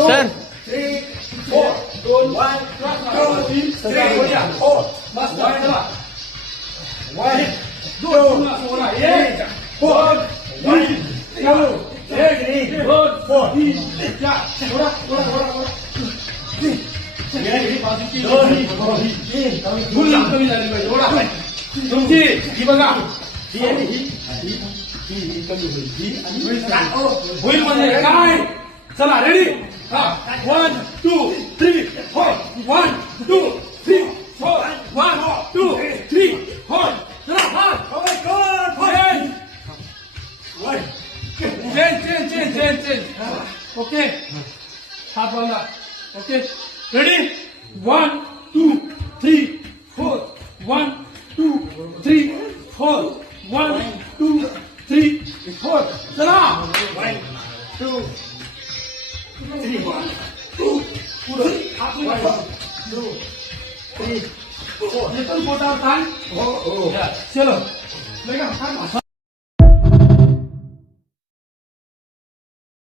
sir 3 4 2 1 2 3 4 बस चला 1 2 3 4 1 2 3 4 कमी झाली पाहिजे एवढा तुमची ही बघा होईल म्हणजे काय चला रेडी 1 2 3 4 1 2 3 4 1 2 3 4 चला चेंज ओके हात बांधा ओके रेडी 1 2 3 4 1 2 3 4 1 2 3 4 चला 1 2 3 1 2 पुढे हात वर 2 3 4 येतो पोटावर ताण हो चलो लेगा